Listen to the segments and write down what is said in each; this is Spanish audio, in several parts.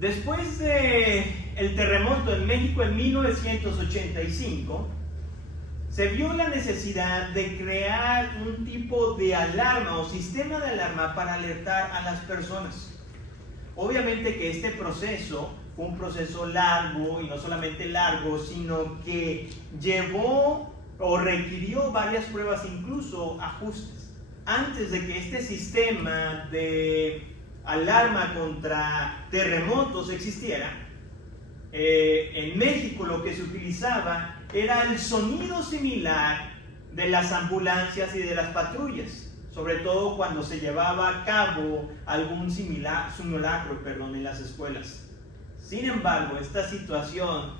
Después del terremoto en México en 1985, se vio la necesidad de crear un tipo de alarma o sistema de alarma para alertar a las personas. Obviamente que este proceso fue un proceso largo, y no solamente largo, sino que llevó o requirió varias pruebas, incluso ajustes. Antes de que este sistema de alarma contra terremotos existiera, en México lo que se utilizaba era el sonido similar de las ambulancias y de las patrullas, sobre todo cuando se llevaba a cabo algún simulacro en las escuelas. Sin embargo, esta situación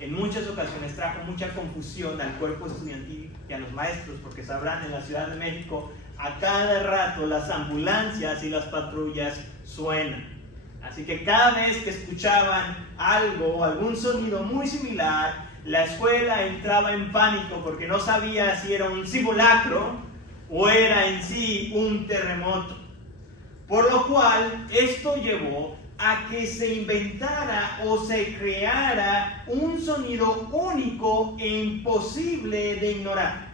en muchas ocasiones trajo mucha confusión al cuerpo estudiantil y a los maestros, porque sabrán, en la Ciudad de México a cada rato las ambulancias y las patrullas suenan. Así que cada vez que escuchaban algo, algún sonido muy similar, la escuela entraba en pánico porque no sabía si era un simulacro o era en sí un terremoto. Por lo cual, esto llevó a que se inventara o se creara un sonido único e imposible de ignorar.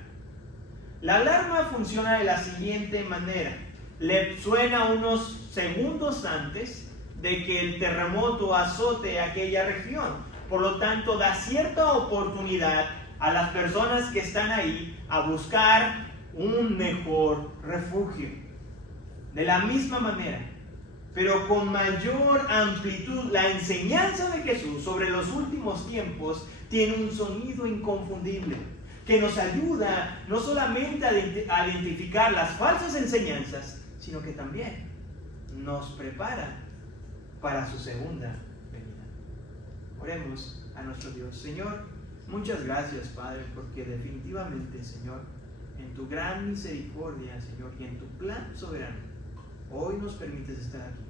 La alarma funciona de la siguiente manera. Le suena unos segundos antes de que el terremoto azote aquella región. Por lo tanto, da cierta oportunidad a las personas que están ahí a buscar un mejor refugio. De la misma manera, pero con mayor amplitud, la enseñanza de Jesús sobre los últimos tiempos tiene un sonido inconfundible que nos ayuda no solamente a identificar las falsas enseñanzas, sino que también nos prepara para su segunda venida. Oremos a nuestro Dios. Señor, muchas gracias, Padre, porque definitivamente, Señor, en tu gran misericordia, Señor, y en tu plan soberano, hoy nos permites estar aquí.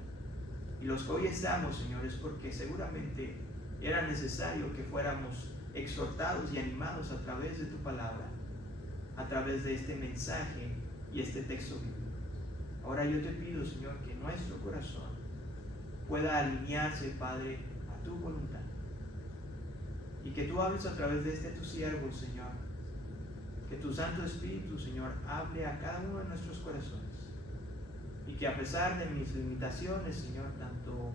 Y los que hoy estamos, Señor, es porque seguramente era necesario que fuéramos exhortados y animados a través de tu palabra, a través de este mensaje y este texto bíblico. Ahora yo te pido, Señor, que nuestro corazón pueda alinearse, Padre, a tu voluntad. Y que tú hables a través de este tu siervo, Señor. Que tu Santo Espíritu, Señor, hable a cada uno de nuestros corazones. Y que a pesar de mis limitaciones, Señor, tanto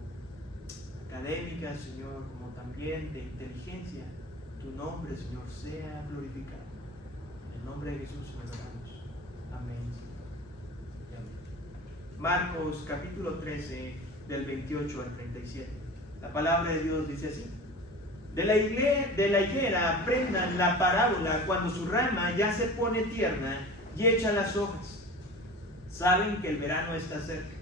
académicas, Señor, como también de inteligencia, tu nombre, Señor, sea glorificado. En el nombre de Jesús lo oramos. Amén. Y amén. Marcos capítulo 13, del 28 al 37. La palabra de Dios dice así: de la higuera aprendan la parábola cuando su rama ya se pone tierna y echa las hojas. Saben que el verano está cerca.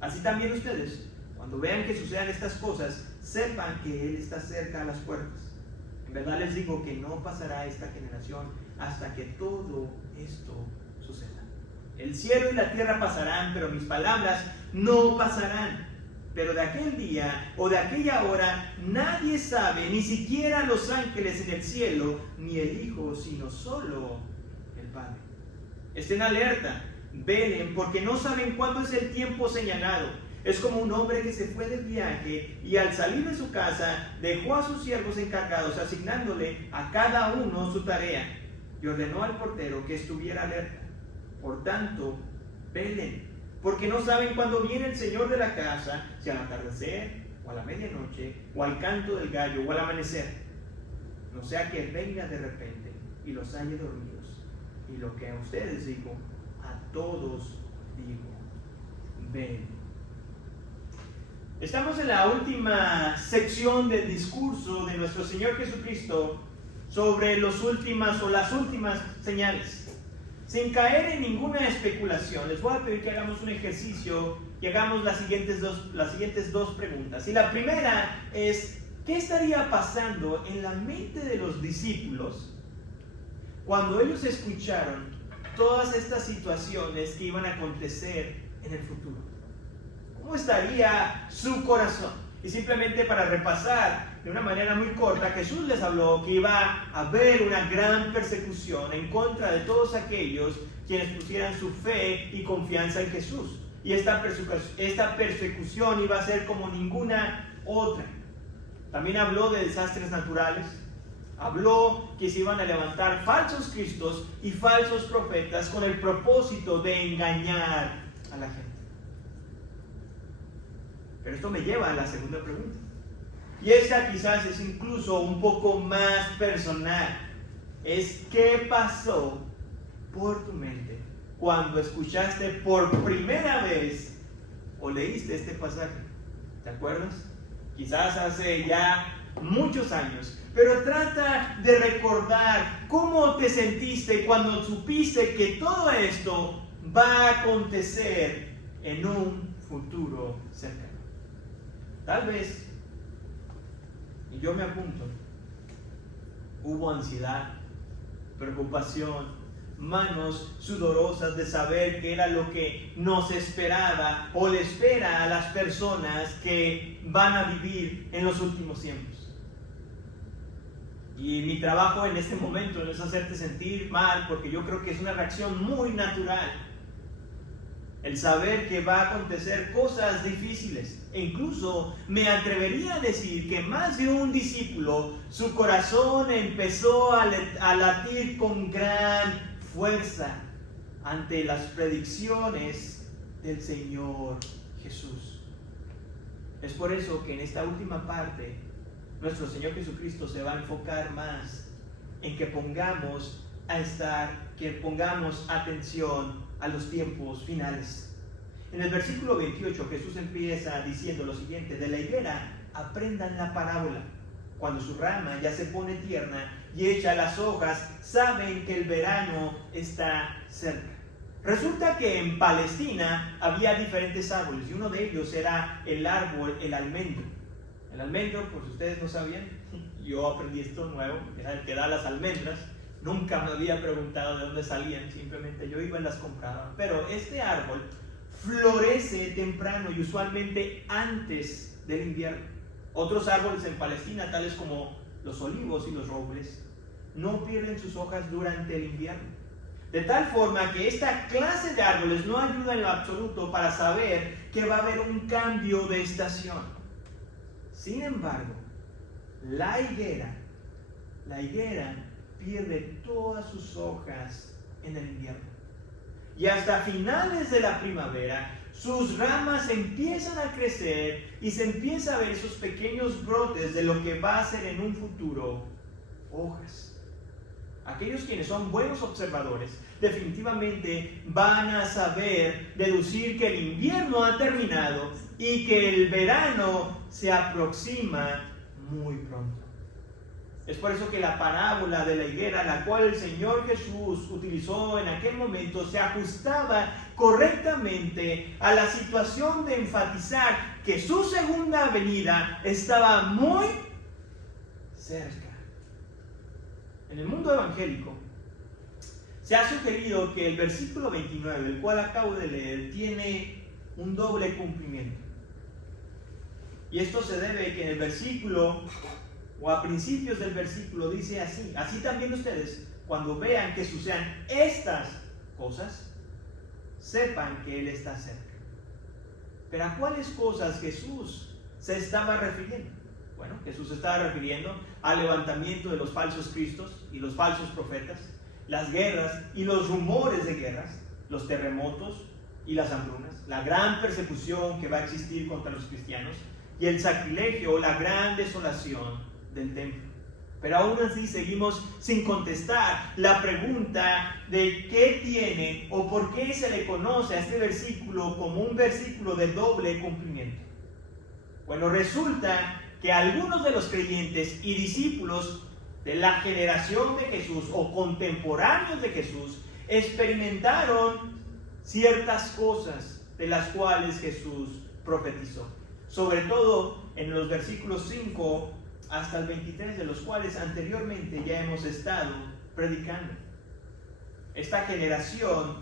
Así también ustedes, cuando vean que sucedan estas cosas, sepan que Él está cerca a las puertas. En verdad les digo que no pasará esta generación hasta que todo esto suceda. El cielo y la tierra pasarán, pero mis palabras no pasarán. Pero de aquel día o de aquella hora nadie sabe, ni siquiera los ángeles en el cielo, ni el Hijo, sino solo el Padre. Estén alerta, velen, porque no saben cuándo es el tiempo señalado. Es como un hombre que se fue de viaje y al salir de su casa dejó a sus siervos encargados, asignándole a cada uno su tarea, y ordenó al portero que estuviera alerta. Por tanto, velen, porque no saben cuándo viene el Señor de la casa, si al atardecer, o a la medianoche, o al canto del gallo, o al amanecer. No sea que venga de repente y los halle dormidos. Y lo que a ustedes digo, a todos digo, ven. Estamos en la última sección del discurso de nuestro Señor Jesucristo sobre las últimas señales. Sin caer en ninguna especulación, les voy a pedir que hagamos un ejercicio y hagamos las siguientes dos preguntas. Y la primera es: ¿qué estaría pasando en la mente de los discípulos cuando ellos escucharon todas estas situaciones que iban a acontecer en el futuro? ¿Cómo estaría su corazón? Y simplemente para repasar de una manera muy corta, Jesús les habló que iba a haber una gran persecución en contra de todos aquellos quienes pusieran su fe y confianza en Jesús. Y esta persecución iba a ser como ninguna otra. También habló de desastres naturales. Habló que se iban a levantar falsos cristos y falsos profetas con el propósito de engañar a la gente. Pero esto me lleva a la segunda pregunta. Y esta quizás es incluso un poco más personal. Es ¿qué pasó por tu mente cuando escuchaste por primera vez o leíste este pasaje? ¿Te acuerdas? Quizás hace ya muchos años. Pero trata de recordar cómo te sentiste cuando supiste que todo esto va a acontecer en un futuro cercano. Tal vez, y yo me apunto, hubo ansiedad, preocupación, manos sudorosas de saber qué era lo que nos esperaba o le espera a las personas que van a vivir en los últimos tiempos. Y mi trabajo en este momento no es hacerte sentir mal, porque yo creo que es una reacción muy natural. El saber que va a acontecer cosas difíciles. E incluso me atrevería a decir que más de un discípulo, su corazón empezó a latir con gran fuerza ante las predicciones del Señor Jesús. Es por eso que en esta última parte nuestro Señor Jesucristo se va a enfocar más en que pongamos atención a los tiempos finales. En el versículo 28 Jesús empieza diciendo lo siguiente: de la higuera aprendan la parábola. Cuando su rama ya se pone tierna y echa las hojas, saben que el verano está cerca. Resulta que en Palestina había diferentes árboles y uno de ellos era el árbol, el almendro. El almendro, por si ustedes no sabían, yo aprendí esto nuevo, era el que da las almendras. Nunca me había preguntado de dónde salían, simplemente yo iba y las compraba. Pero este árbol florece temprano y usualmente antes del invierno. Otros árboles en Palestina, tales como los olivos y los robles, no pierden sus hojas durante el invierno. De tal forma que esta clase de árboles no ayuda en lo absoluto para saber que va a haber un cambio de estación. Sin embargo, la higuera pierde todas sus hojas en el invierno. Y hasta finales de la primavera, sus ramas empiezan a crecer y se empieza a ver esos pequeños brotes de lo que va a ser en un futuro hojas. Aquellos quienes son buenos observadores definitivamente van a saber deducir que el invierno ha terminado y que el verano se aproxima muy pronto. Es por eso que la parábola de la higuera, la cual el Señor Jesús utilizó en aquel momento, se ajustaba correctamente a la situación de enfatizar que su segunda venida estaba muy cerca. En el mundo evangélico se ha sugerido que el versículo 29, el cual acabo de leer, tiene un doble cumplimiento. Y esto se debe que en el versículo, o a principios del versículo, dice así: así también ustedes, cuando vean que sucedan estas cosas, sepan que Él está cerca. Pero ¿a cuáles cosas Jesús se estaba refiriendo? Bueno, Jesús se estaba refiriendo al levantamiento de los falsos cristos y los falsos profetas, las guerras y los rumores de guerras, los terremotos y las hambrunas, la gran persecución que va a existir contra los cristianos y el sacrilegio o la gran desolación del templo. Pero aún así seguimos sin contestar la pregunta de qué tiene o por qué se le conoce a este versículo como un versículo de doble cumplimiento. Bueno, resulta que algunos de los creyentes y discípulos de la generación de Jesús o contemporáneos de Jesús experimentaron ciertas cosas de las cuales Jesús profetizó. Sobre todo en los versículos 5 hasta el 23, de los cuales anteriormente ya hemos estado predicando. Esta generación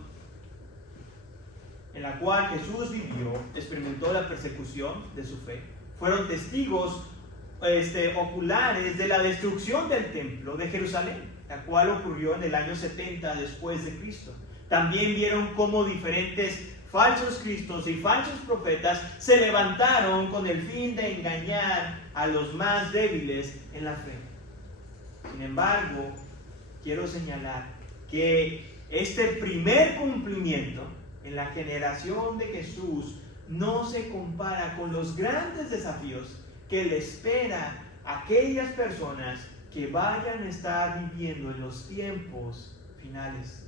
en la cual Jesús vivió experimentó la persecución de su fe. Fueron testigos oculares de la destrucción del templo de Jerusalén, la cual ocurrió en el año 70 después de Cristo. También vieron cómo diferentes falsos cristos y falsos profetas se levantaron con el fin de engañar a los más débiles en la fe. Sin embargo, quiero señalar que este primer cumplimiento en la generación de Jesús no se compara con los grandes desafíos que le espera a aquellas personas que vayan a estar viviendo en los tiempos finales.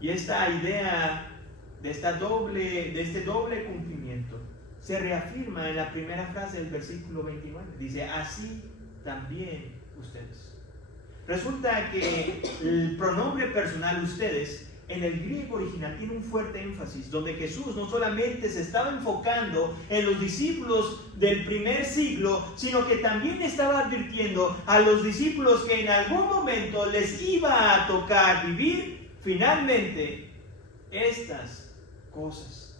Y esta idea de este doble cumplimiento se reafirma en la primera frase del versículo 29. Dice, así también ustedes. Resulta que el pronombre personal ustedes en el griego original tiene un fuerte énfasis, donde Jesús no solamente se estaba enfocando en los discípulos del primer siglo, sino que también estaba advirtiendo a los discípulos que en algún momento les iba a tocar vivir finalmente estas cosas.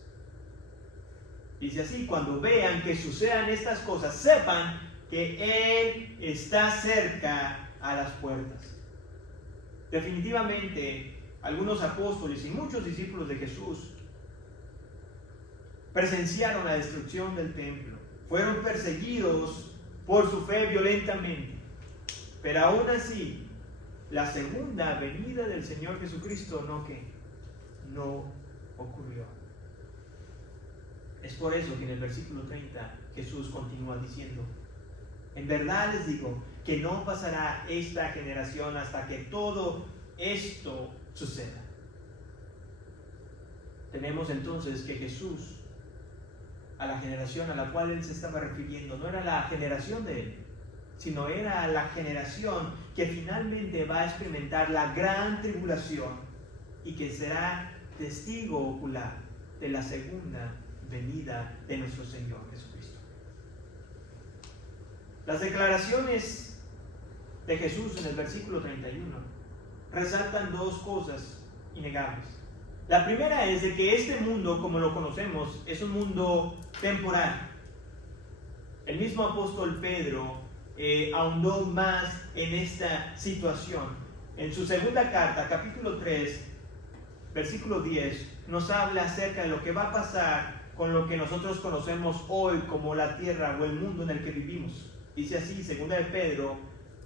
Dice así, cuando vean que sucedan estas cosas, sepan que Él está cerca a las puertas. Definitivamente, algunos apóstoles y muchos discípulos de Jesús presenciaron la destrucción del templo, fueron perseguidos por su fe violentamente, pero aún así, la segunda venida del Señor Jesucristo no ocurrió. Es por eso que en el versículo 30 Jesús continúa diciendo, en verdad les digo que no pasará esta generación hasta que todo esto suceda. Tenemos entonces que Jesús, a la generación a la cual Él se estaba refiriendo, no era la generación de Él, sino era la generación que finalmente va a experimentar la gran tribulación y que será testigo ocular de la segunda venida de nuestro Señor Jesucristo. Las declaraciones de Jesús en el versículo 31 resaltan dos cosas innegables. La primera es de que este mundo, como lo conocemos, es un mundo temporal. El mismo apóstol Pedro ahondó más en esta situación. En su segunda carta, capítulo 3, versículo 10, nos habla acerca de lo que va a pasar con lo que nosotros conocemos hoy como la tierra o el mundo en el que vivimos. Dice así, segunda de Pedro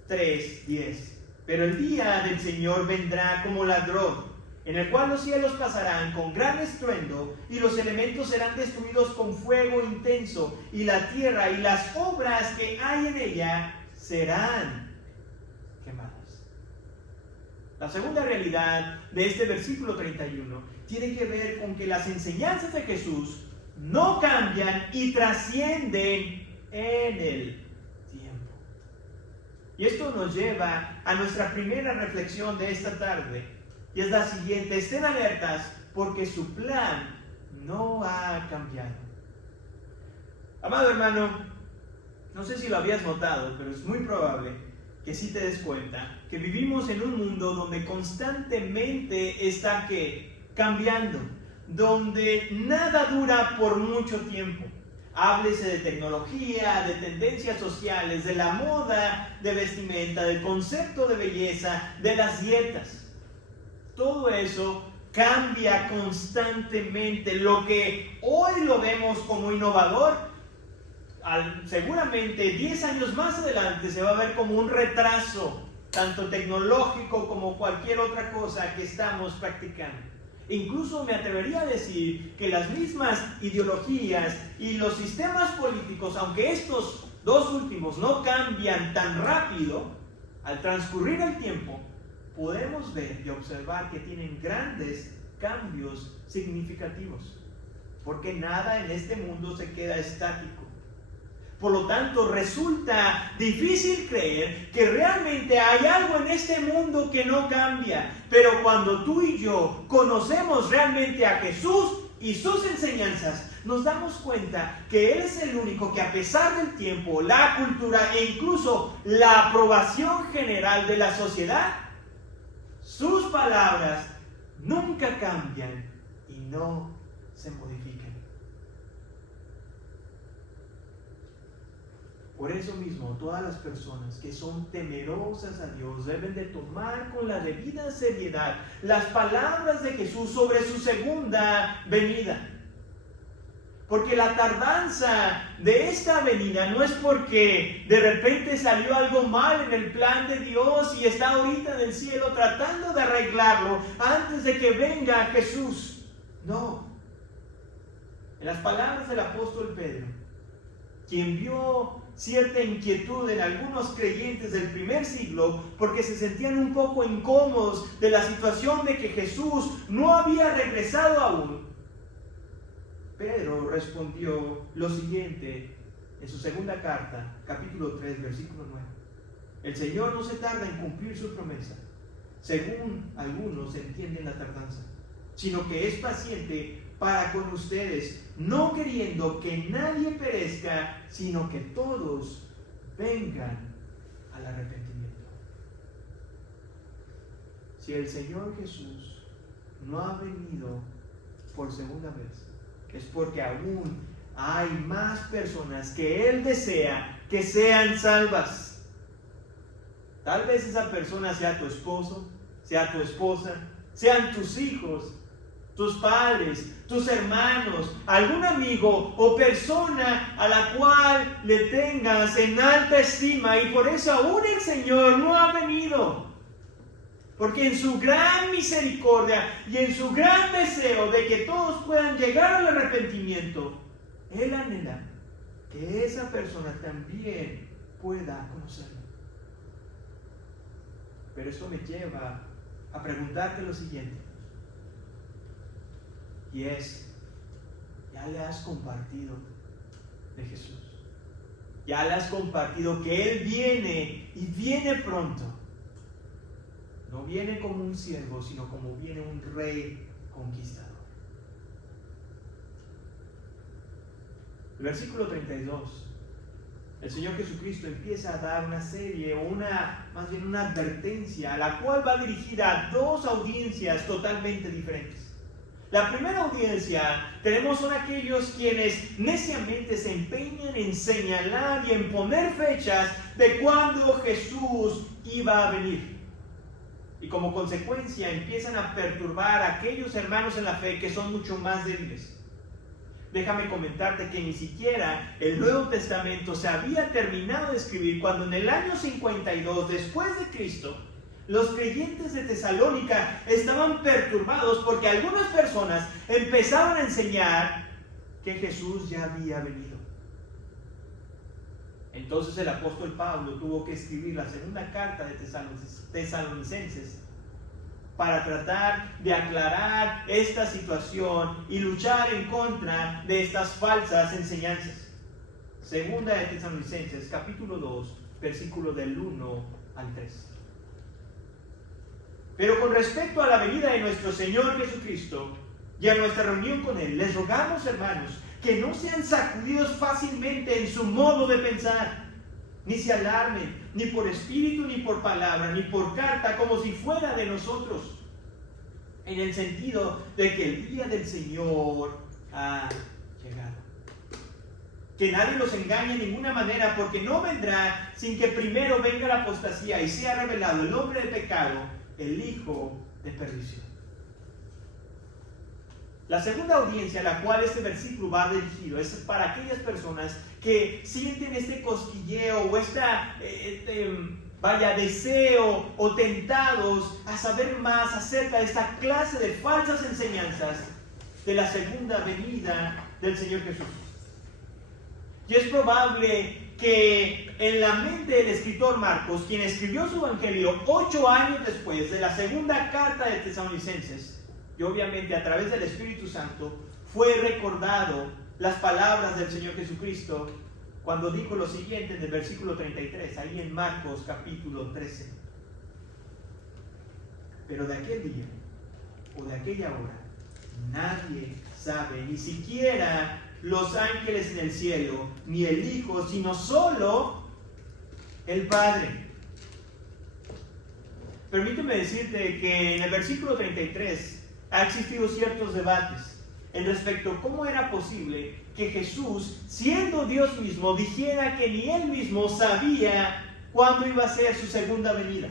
3, 10. Pero el día del Señor vendrá como ladrón, en el cual los cielos pasarán con gran estruendo y los elementos serán destruidos con fuego intenso, y la tierra y las obras que hay en ella serán quemadas. La segunda realidad de este versículo 31 tiene que ver con que las enseñanzas de Jesús no cambian y trascienden en el tiempo. Y esto nos lleva a nuestra primera reflexión de esta tarde, y es la siguiente: estén alertas porque su plan no ha cambiado. Amado hermano, no sé si lo habías notado, pero es muy probable que sí te des cuenta que vivimos en un mundo donde constantemente está cambiando, donde nada dura por mucho tiempo. Háblese de tecnología, de tendencias sociales, de la moda de vestimenta, del concepto de belleza, de las dietas. Todo eso cambia constantemente. Lo que hoy lo vemos como innovador, seguramente 10 años más adelante se va a ver como un retraso, tanto tecnológico como cualquier otra cosa que estamos practicando. Incluso me atrevería a decir que las mismas ideologías y los sistemas políticos, aunque estos dos últimos no cambian tan rápido, al transcurrir el tiempo, podemos ver y observar que tienen grandes cambios significativos, porque nada en este mundo se queda estático. Por lo tanto, resulta difícil creer que realmente hay algo en este mundo que no cambia. Pero cuando tú y yo conocemos realmente a Jesús y sus enseñanzas, nos damos cuenta que Él es el único que, a pesar del tiempo, la cultura e incluso la aprobación general de la sociedad, sus palabras nunca cambian y no se modifican. Por eso mismo, todas las personas que son temerosas a Dios deben de tomar con la debida seriedad las palabras de Jesús sobre su segunda venida. Porque la tardanza de esta venida no es porque de repente salió algo mal en el plan de Dios y está ahorita en el cielo tratando de arreglarlo antes de que venga Jesús. No. En las palabras del apóstol Pedro, quien vio cierta inquietud en algunos creyentes del primer siglo porque se sentían un poco incómodos de la situación de que Jesús no había regresado aún, Pedro respondió lo siguiente en su segunda carta, capítulo 3, versículo 9. El Señor no se tarda en cumplir su promesa, según algunos entienden la tardanza, sino que es paciente para con ustedes, no queriendo que nadie perezca, sino que todos vengan al arrepentimiento. Si el Señor Jesús no ha venido por segunda vez, es porque aún hay más personas que Él desea que sean salvas. Tal vez esa persona sea tu esposo, sea tu esposa, sean tus hijos, tus padres, tus hermanos, algún amigo o persona a la cual le tengas en alta estima, y por eso aún el Señor no ha venido. Porque en su gran misericordia y en su gran deseo de que todos puedan llegar al arrepentimiento, Él anhela que esa persona también pueda conocerlo. Pero esto me lleva a preguntarte lo siguiente. Y es, ¿ya le has compartido de Jesús? ¿Ya le has compartido que Él viene y viene pronto? No viene como un siervo, sino como viene un rey conquistador. El versículo 32, el Señor Jesucristo empieza a dar una serie, o más bien una advertencia, a la cual va dirigida a dos audiencias totalmente diferentes. La primera audiencia son aquellos quienes neciamente se empeñan en señalar y en poner fechas de cuándo Jesús iba a venir. Y como consecuencia empiezan a perturbar a aquellos hermanos en la fe que son mucho más débiles. Déjame comentarte que ni siquiera el Nuevo Testamento se había terminado de escribir cuando en el año 52 después de Cristo, los creyentes de Tesalónica estaban perturbados porque algunas personas empezaban a enseñar que Jesús ya había venido. Entonces el apóstol Pablo tuvo que escribir la segunda carta de Tesalonicenses para tratar de aclarar esta situación y luchar en contra de estas falsas enseñanzas. Segunda de Tesalonicenses, capítulo 2, versículo del 1 al 3. Pero con respecto a la venida de nuestro Señor Jesucristo y a nuestra reunión con Él, les rogamos, hermanos, que no sean sacudidos fácilmente en su modo de pensar, ni se alarmen, ni por espíritu, ni por palabra, ni por carta, como si fuera de nosotros, en el sentido de que el día del Señor ha llegado. Que nadie los engañe de ninguna manera, porque no vendrá sin que primero venga la apostasía y sea revelado el hombre de pecado, el hijo de perdición. La segunda audiencia a la cual este versículo va dirigido es para aquellas personas que sienten este cosquilleo o deseo o tentados a saber más acerca de esta clase de falsas enseñanzas de la segunda venida del Señor Jesús. Y es probable que en la mente del escritor Marcos, quien escribió su evangelio 8 años después de la segunda carta de Tesalonicenses, y obviamente a través del Espíritu Santo, fue recordado las palabras del Señor Jesucristo cuando dijo lo siguiente en el versículo 33, ahí en Marcos capítulo 13. Pero de aquel día o de aquella hora nadie sabe, ni siquiera los ángeles en el cielo, ni el Hijo, sino solo el Padre. Permíteme decirte que en el versículo 33 ha existido ciertos debates en respecto a cómo era posible que Jesús, siendo Dios mismo, dijera que ni Él mismo sabía cuándo iba a ser su segunda venida.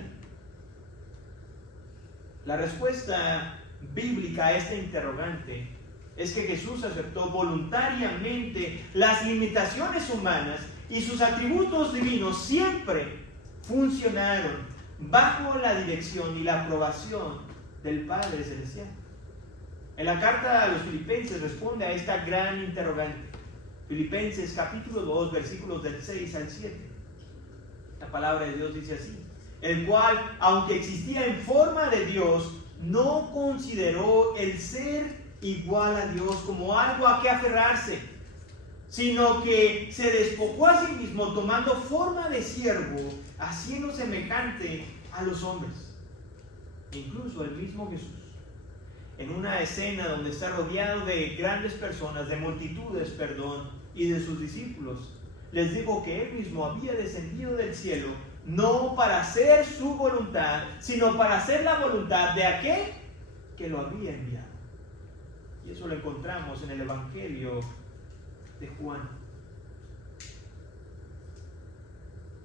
La respuesta bíblica a este interrogante es que Jesús aceptó voluntariamente las limitaciones humanas y sus atributos divinos siempre funcionaron bajo la dirección y la aprobación del Padre Celestial. En la carta a los Filipenses responde a esta gran interrogante. Filipenses capítulo 2, versículos del 6 al 7. La palabra de Dios dice así: el cual, aunque existía en forma de Dios, no consideró el ser igual a Dios como algo a que aferrarse, sino que se despojó a sí mismo, tomando forma de siervo, haciendo semejante a los hombres. Incluso el mismo Jesús, en una escena donde está rodeado de grandes personas, de multitudes, y de sus discípulos, les dijo que Él mismo había descendido del cielo, no para hacer su voluntad, sino para hacer la voluntad de aquel que lo había enviado. Y eso lo encontramos en el Evangelio de Juan.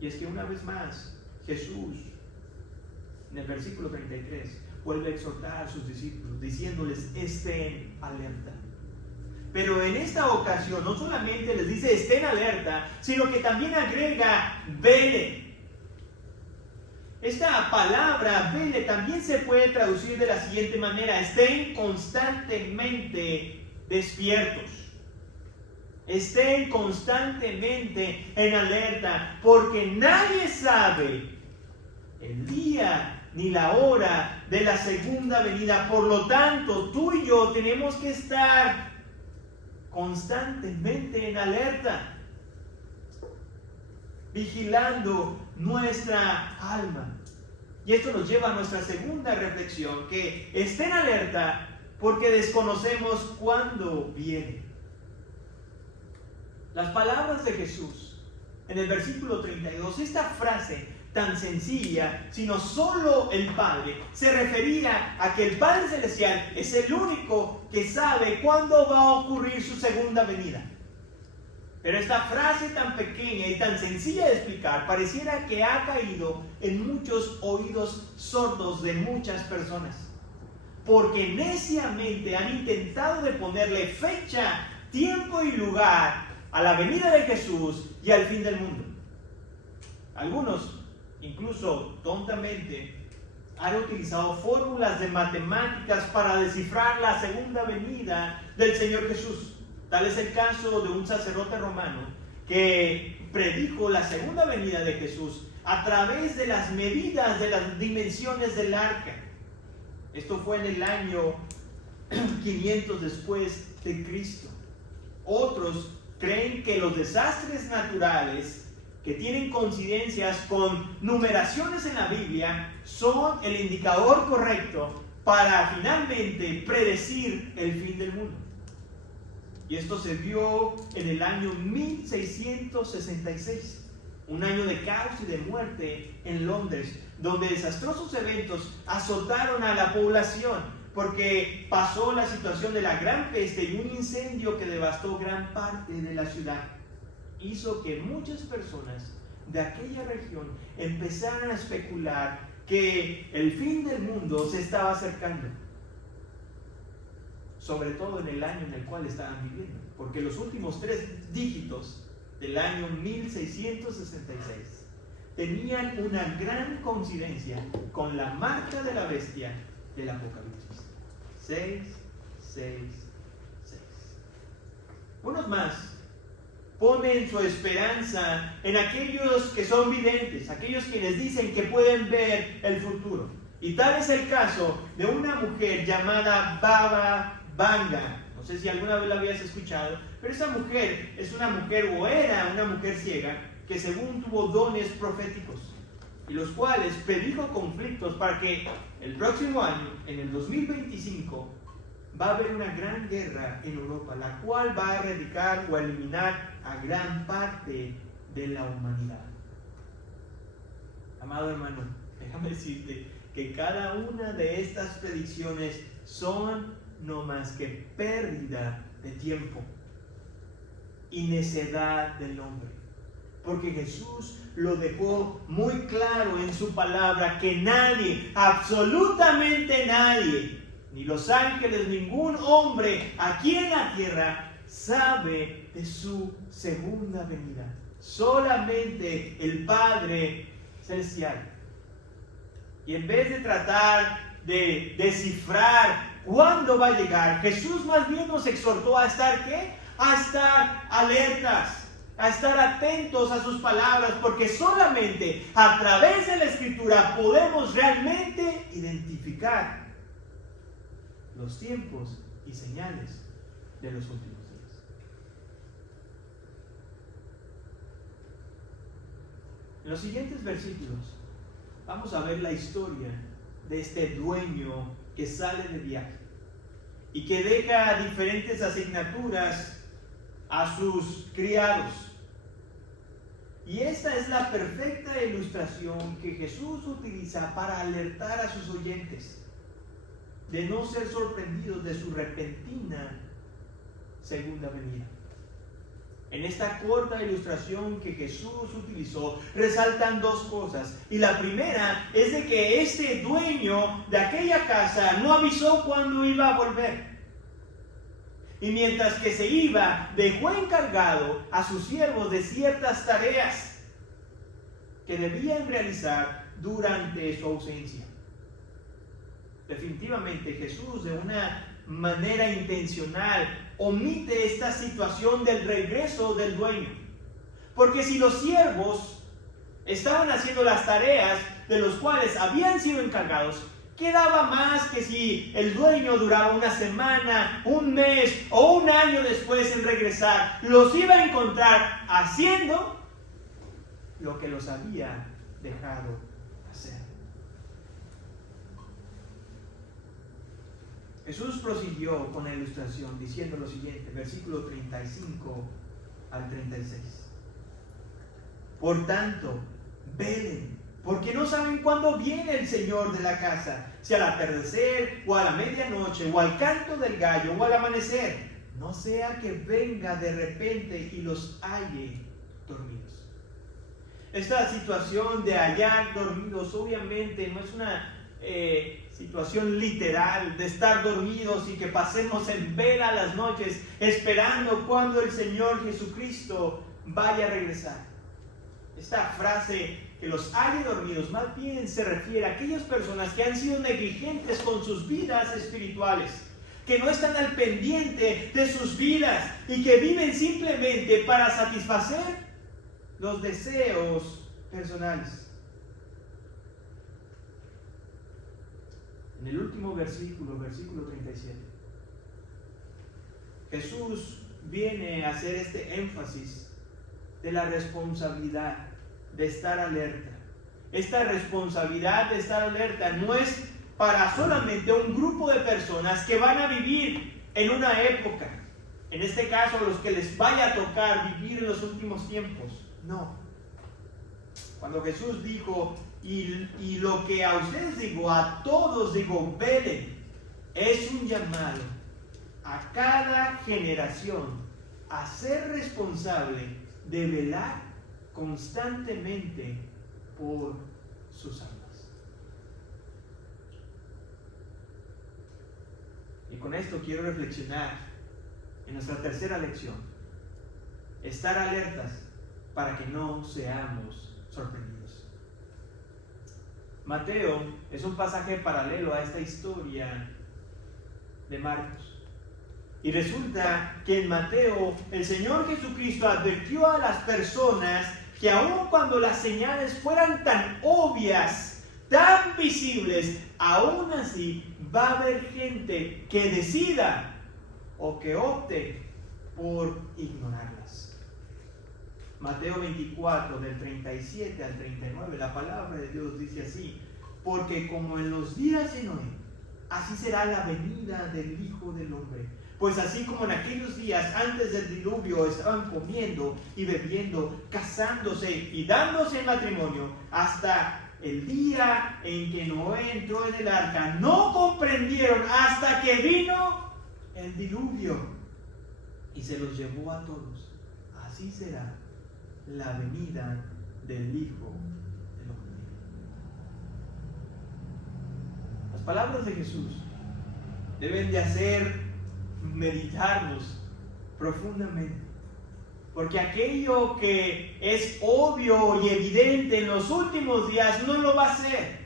Y es que una vez más, Jesús, en el versículo 33, vuelve a exhortar a sus discípulos, diciéndoles: estén alerta. Pero en esta ocasión no solamente les dice estén alerta, sino que también agrega velen. Esta palabra vele también se puede traducir de la siguiente manera: estén constantemente despiertos. Estén constantemente en alerta, porque nadie sabe el día ni la hora de la segunda venida. Por lo tanto, tú y yo tenemos que estar constantemente en alerta, vigilando nuestra alma. Y esto nos lleva a nuestra segunda reflexión, que estén alerta porque desconocemos cuándo viene. Las palabras de Jesús en el versículo 32, esta frase tan sencilla, sino solo el Padre, se refería a que el Padre Celestial es el único que sabe cuándo va a ocurrir su segunda venida. Pero esta frase tan pequeña y tan sencilla de explicar pareciera que ha caído en muchos oídos sordos de muchas personas, porque neciamente han intentado de ponerle fecha, tiempo y lugar a la venida de Jesús y al fin del mundo. Algunos, incluso tontamente, han utilizado fórmulas de matemáticas para descifrar la segunda venida del Señor Jesús. Tal es el caso de un sacerdote romano que predijo la segunda venida de Jesús a través de las medidas de las dimensiones del arca. Esto fue en el año 500 después de Cristo. Otros creen que los desastres naturales que tienen coincidencias con numeraciones en la Biblia son el indicador correcto para finalmente predecir el fin del mundo. Y esto se dio en el año 1666, un año de caos y de muerte en Londres, donde desastrosos eventos azotaron a la población, porque pasó la situación de la gran peste y un incendio que devastó gran parte de la ciudad. Hizo que muchas personas de aquella región empezaran a especular que el fin del mundo se estaba acercando, sobre todo en el año en el cual estaban viviendo, porque los últimos 3 dígitos del año 1666 tenían una gran coincidencia con la marca de la bestia del Apocalipsis. 666. Unos más ponen su esperanza en aquellos que son videntes, aquellos quienes dicen que pueden ver el futuro. Y tal es el caso de una mujer llamada Baba Vanga. No sé si alguna vez la habías escuchado, pero esa mujer es una mujer, o era una mujer ciega, que según tuvo dones proféticos, y los cuales predijo conflictos para que el próximo año, en el 2025, va a haber una gran guerra en Europa, la cual va a erradicar o a eliminar a gran parte de la humanidad. Amado hermano, déjame decirte que cada una de estas predicciones son no más que pérdida de tiempo y necedad del hombre. Porque Jesús lo dejó muy claro en su palabra, que nadie, absolutamente nadie, ni los ángeles, ningún hombre aquí en la tierra, sabe de su segunda venida. Solamente el Padre Celestial. Y en vez de tratar de descifrar cuándo va a llegar, Jesús más bien nos exhortó a estar, ¿qué? A estar alertas, a estar atentos a sus palabras, porque solamente a través de la Escritura podemos realmente identificar los tiempos y señales de los últimos días. En los siguientes versículos vamos a ver la historia de este dueño que sale de viaje y que deja diferentes asignaturas a sus criados. Y esta es la perfecta ilustración que Jesús utiliza para alertar a sus oyentes de no ser sorprendidos de su repentina segunda venida. En esta corta ilustración que Jesús utilizó, resaltan dos cosas. Y la primera es de que este dueño de aquella casa no avisó cuándo iba a volver. Y mientras que se iba, dejó encargado a sus siervos de ciertas tareas que debían realizar durante su ausencia. Definitivamente Jesús, de una manera intencional, omite esta situación del regreso del dueño. Porque si los siervos estaban haciendo las tareas de los cuales habían sido encargados, quedaba más que si el dueño duraba una semana, un mes o un año después en regresar, los iba a encontrar haciendo lo que los había dejado hacer. Jesús prosiguió con la ilustración diciendo lo siguiente, versículo 35 al 36. Por tanto, velen, porque no saben cuándo viene el Señor de la casa, si al atardecer, o a la medianoche, o al canto del gallo, o al amanecer. No sea que venga de repente y los halle dormidos. Esta situación de hallar dormidos obviamente no es una situación literal de estar dormidos y que pasemos en vela las noches esperando cuando el Señor Jesucristo vaya a regresar. Esta frase, que los halle dormidos, más bien se refiere a aquellas personas que han sido negligentes con sus vidas espirituales, que no están al pendiente de sus vidas y que viven simplemente para satisfacer los deseos personales. En el último versículo, versículo 37, Jesús viene a hacer este énfasis de la responsabilidad de estar alerta. Esta responsabilidad de estar alerta no es para solamente un grupo de personas que van a vivir en una época, en este caso los que les vaya a tocar vivir en los últimos tiempos. No. Cuando Jesús dijo, y lo que a ustedes digo, a todos digo, velen, es un llamado a cada generación a ser responsable de velar constantemente por sus almas. Y con esto quiero reflexionar en nuestra tercera lección: estar alertas para que no seamos sorprendidos. Mateo es un pasaje paralelo a esta historia de Marcos. Y resulta que en Mateo el Señor Jesucristo advirtió a las personas que aun cuando las señales fueran tan obvias, tan visibles, aún así va a haber gente que decida o que opte por ignorarlas. Mateo 24, del 37 al 39, la palabra de Dios dice así: porque como en los días de Noé, así será la venida del Hijo del Hombre. Pues así como en aquellos días antes del diluvio estaban comiendo y bebiendo, casándose y dándose en matrimonio, hasta el día en que Noé entró en el arca, no comprendieron hasta que vino el diluvio y se los llevó a todos. Así será la venida del Hijo del Hombre. Las palabras de Jesús deben de hacer meditarnos profundamente, porque aquello que es obvio y evidente en los últimos días no lo va a ser.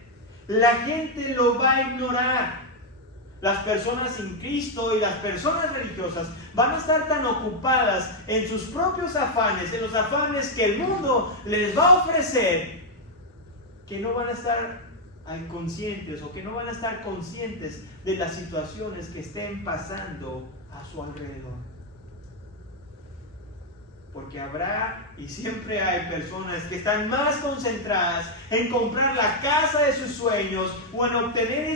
La gente lo va a ignorar. Las personas sin Cristo y las personas religiosas van a estar tan ocupadas en sus propios afanes, en los afanes que el mundo les va a ofrecer, que no van a estar conscientes o que no van a estar conscientes de las situaciones que estén pasando a su alrededor. Porque habrá y siempre hay personas que están más concentradas en comprar la casa de sus sueños o en obtener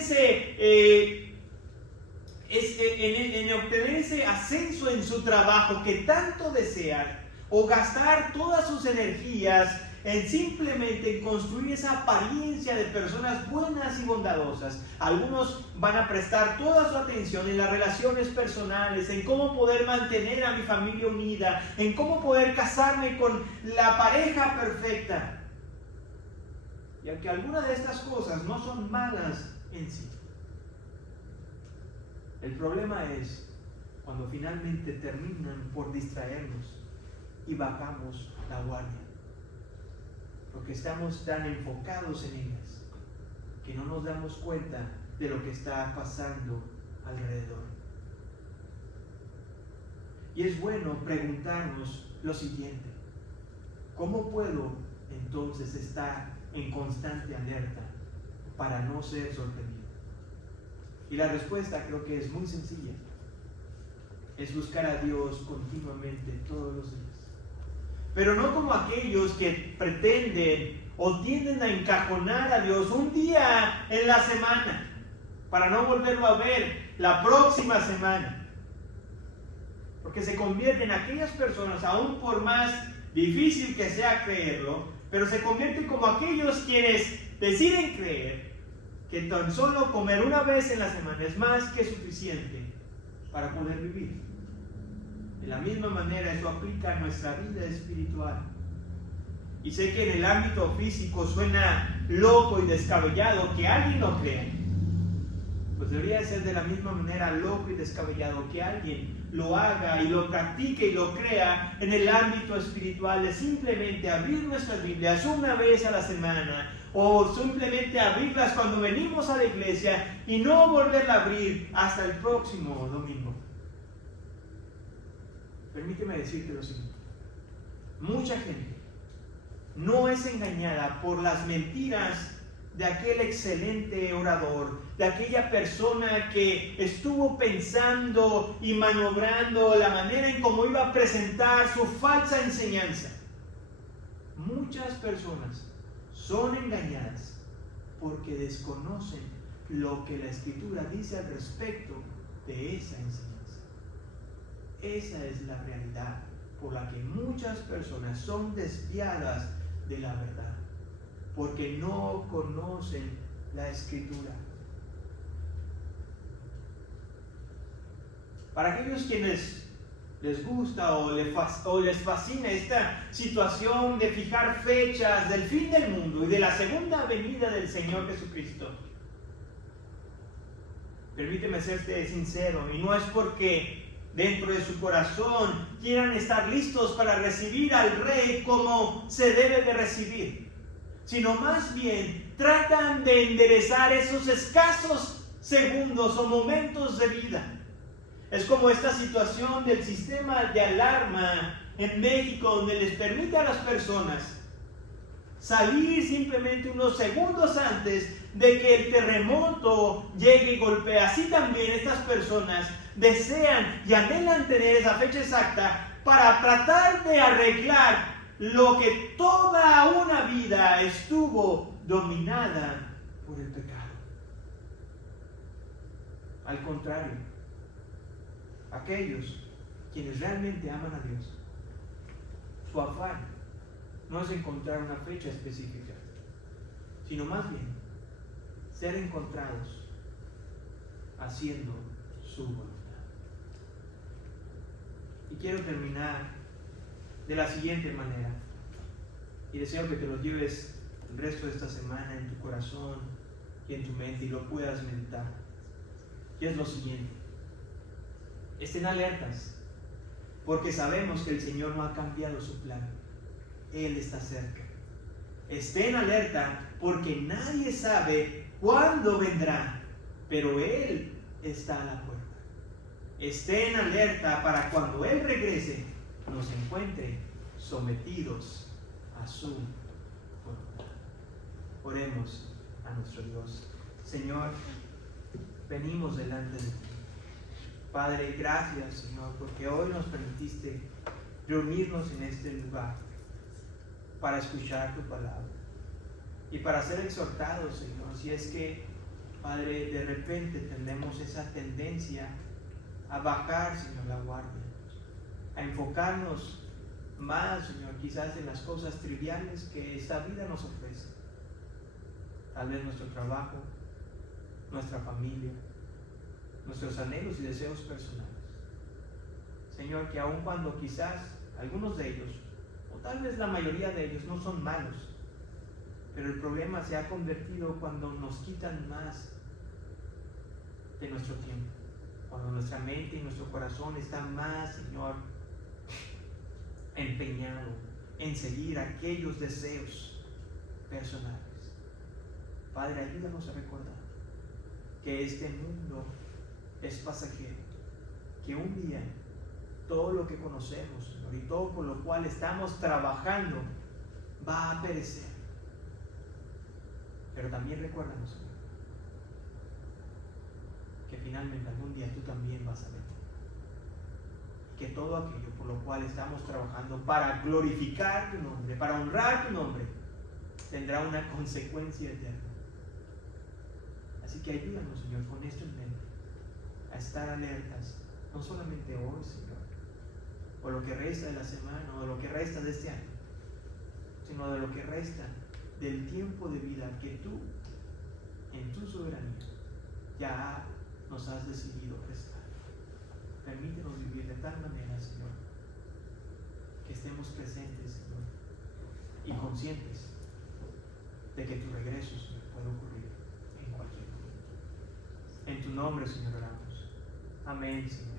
obtener ese ascenso en su trabajo que tanto desean, o gastar todas sus energías en simplemente construir esa apariencia de personas buenas y bondadosas. Algunos van a prestar toda su atención en las relaciones personales, en cómo poder mantener a mi familia unida, en cómo poder casarme con la pareja perfecta. Y aunque algunas de estas cosas no son malas en sí, el problema es cuando finalmente terminan por distraernos y bajamos la guardia, porque estamos tan enfocados en ellas que no nos damos cuenta de lo que está pasando alrededor. Y es bueno preguntarnos lo siguiente: ¿cómo puedo entonces estar en constante alerta para no ser sorprendido? Y la respuesta creo que es muy sencilla: es buscar a Dios continuamente todos los días. Pero no como aquellos que pretenden o tienden a encajonar a Dios un día en la semana para no volverlo a ver la próxima semana. Porque se convierten en aquellas personas, aún por más difícil que sea creerlo, pero se convierten como aquellos quienes deciden creer que tan solo comer una vez en la semana es más que suficiente para poder vivir. De la misma manera, eso aplica a nuestra vida espiritual. Y sé que en el ámbito físico suena loco y descabellado que alguien lo crea. Pues debería ser de la misma manera loco y descabellado que alguien lo haga y lo practique y lo crea en el ámbito espiritual, de simplemente abrir nuestras Biblias una vez a la semana, o simplemente abrirlas cuando venimos a la iglesia y no volverla a abrir hasta el próximo domingo. Permíteme decirte lo siguiente: mucha gente no es engañada por las mentiras de aquel excelente orador, de aquella persona que estuvo pensando y maniobrando la manera en cómo iba a presentar su falsa enseñanza. Muchas personas son engañadas porque desconocen lo que la Escritura dice al respecto de esa enseñanza. Esa es la realidad por la que muchas personas son desviadas de la verdad, porque no conocen la Escritura. Para aquellos quienes les gusta o les fascina esta situación de fijar fechas del fin del mundo y de la segunda venida del Señor Jesucristo, permíteme serte sincero, y no es porque dentro de su corazón quieran estar listos para recibir al Rey como se debe de recibir, sino más bien tratan de enderezar esos escasos segundos o momentos de vida. Es como esta situación del sistema de alarma en México, donde les permite a las personas salir simplemente unos segundos antes de que el terremoto llegue y golpee. Así también estas personas desean y anhelan tener esa fecha exacta para tratar de arreglar lo que toda una vida estuvo dominada por el pecado. Al contrario, aquellos quienes realmente aman a Dios, su afán no es encontrar una fecha específica, sino más bien ser encontrados haciendo su voluntad. quiero terminar de la siguiente manera. Y deseo que te lo lleves el resto de esta semana en tu corazón y en tu mente y lo puedas meditar. Y es lo siguiente. Estén alertas, porque sabemos que el Señor no ha cambiado su plan. Él está cerca. Estén alerta, porque nadie sabe cuándo vendrá, pero Él está a la puerta. Estén alerta para cuando Él regrese, nos encuentre sometidos a su voluntad. Oremos a nuestro Dios. Señor, venimos delante de ti. Padre, gracias, Señor, porque hoy nos permitiste reunirnos en este lugar para escuchar tu palabra y para ser exhortados, Señor. Si es que, Padre, de repente tenemos esa tendencia a bajar, Señor, la guardia, a enfocarnos más, Señor, quizás en las cosas triviales que esta vida nos ofrece. Tal vez nuestro trabajo, nuestra familia, nuestros anhelos y deseos personales. Señor, que aun cuando quizás algunos de ellos, o tal vez la mayoría de ellos, no son malos, pero el problema se ha convertido cuando nos quitan más de nuestro tiempo, cuando nuestra mente y nuestro corazón están más, Señor, empeñado en seguir aquellos deseos personales. Padre, ayúdanos a recordar que este mundo es pasajero, que un día todo lo que conocemos, Señor, y todo por lo cual estamos trabajando va a perecer. Pero también recuérdanos, Señor, que finalmente algún día tú también vas a venir. Que todo aquello por lo cual estamos trabajando para glorificar tu nombre, para honrar tu nombre, tendrá una consecuencia eterna. Así que ayúdanos, Señor, con esto en mente, a estar alertas, no solamente hoy, Señor, o lo que resta de la semana, o de lo que resta de este año, sino de lo que resta del tiempo de vida que tú, en tu soberanía, ya nos has decidido prestar. Permítenos vivir de tal manera, Señor, que estemos presentes, Señor, y conscientes de que tu regreso, Señor, puede ocurrir en cualquier momento. En tu nombre, Señor, oramos. Amén, Señor.